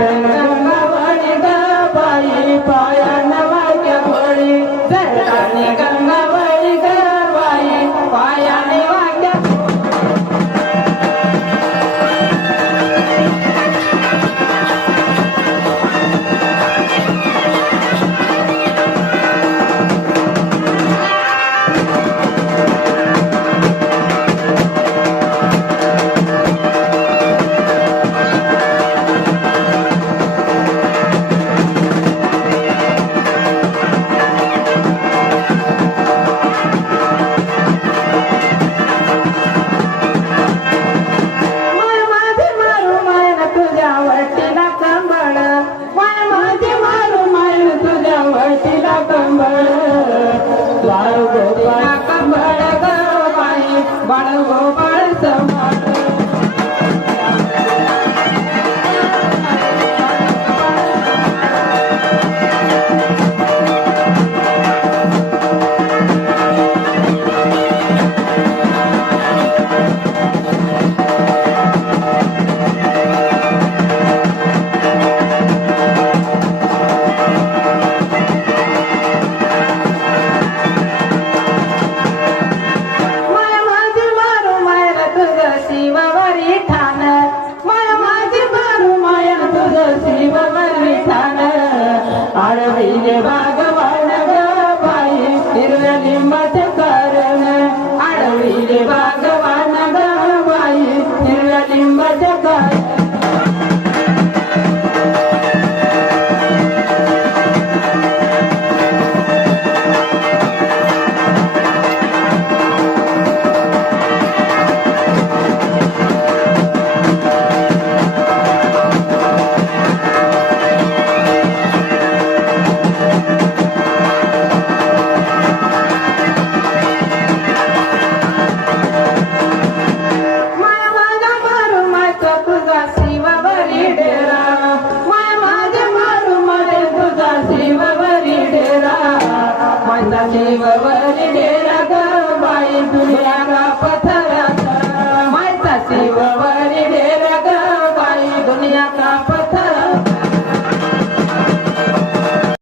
गंगावळी ग बाई पायान वाक्य होळी जटाने गंगावळी ग बाई पायाने वाक्य बाळ गोपाळ समाज आडवीले बागवान ग बाई हिरव्या लिंबाचे कारण आडवीले बागवान ग बाई हिरव्या लिंबाचे कारण शिववरी डेरा ग बाई दुनिया का पथरा